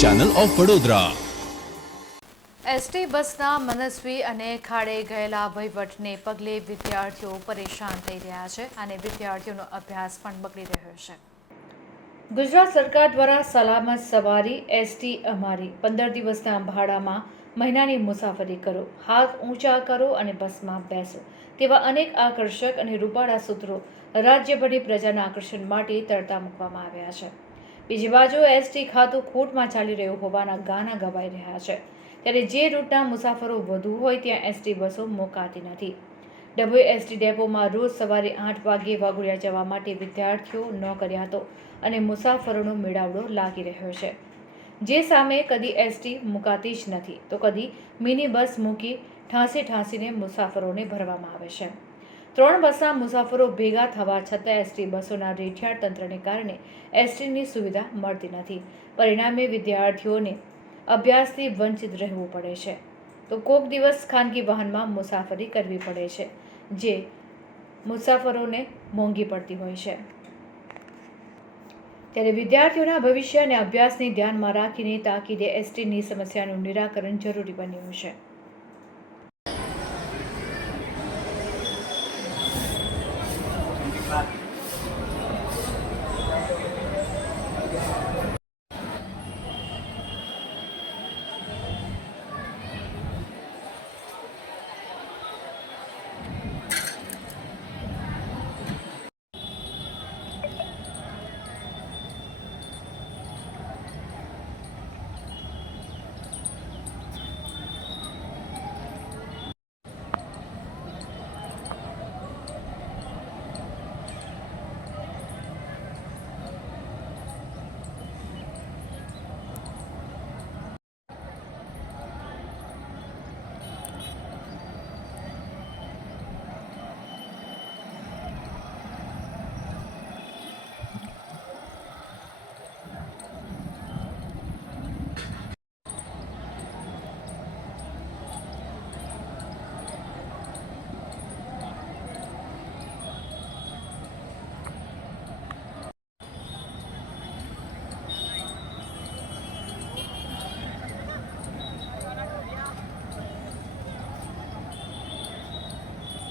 Channel of Vadodara. ST બસના મનસ્વી અને ખાડે ગયેલા વહીવટને પગલે વિદ્યાર્થીઓ પરેશાન થઈ રહ્યા છે અને વિદ્યાર્થીઓનો અભ્યાસ પણ બગડી રહ્યો છે। ગુજરાત સરકાર દ્વારા સલામત સવારી એસટી અમારી 15 દિવસના ભાડામાં મહિનાની મુસાફરી કરો, હાથ ઊંચા કરો અને બસમાં બેસો તેવા અનેક આકર્ષક અને રૂપાળા સૂત્રો રાજ્યભરની પ્રજાના આકર્ષણ માટે તરતા મૂકવામાં આવ્યા છે। બીજી બાજુ એસટી ખાતું ખોટમાં ચાલી રહ્યું હોવાના ગાના ગવાઈ રહ્યા છે, ત્યારે જે રૂટના મુસાફરો વધુ હોય ત્યાં એસટી બસો મુકાતી નથી। ડબ્લ્યુએસટી ડેપોમાં રોજ સવારે 8 વાગ્યે વાઘોડિયા જવા માટે વિદ્યાર્થીઓ, નોકરિયાતો અને મુસાફરોનો મેળાવડો લાગી રહ્યો છે, જે સામે કદી એસટી મુકાતી જ નથી તો કદી મિની બસ મૂકી ઠાંસીને મુસાફરોને ભરવામાં આવે છે। 3 બસના મુસાફરો ભેગા થવા છતાં એસટી બસોના રેઠિયાળ તંત્રને કારણે એસટીની સુવિધા મળતી નથી। પરિણામે વિદ્યાર્થીઓને અભ્યાસથી વંચિત રહેવું પડે છે તો કોક દિવસ ખાનગી વાહનમાં મુસાફરી કરવી પડે છે, જે મુસાફરોને મોંઘી પડતી હોય છે। ત્યારે વિદ્યાર્થીઓના ભવિષ્ય અને અભ્યાસને ધ્યાનમાં રાખીને તાકીદે એસટીની સમસ્યાનું નિરાકરણ જરૂરી બન્યું છે।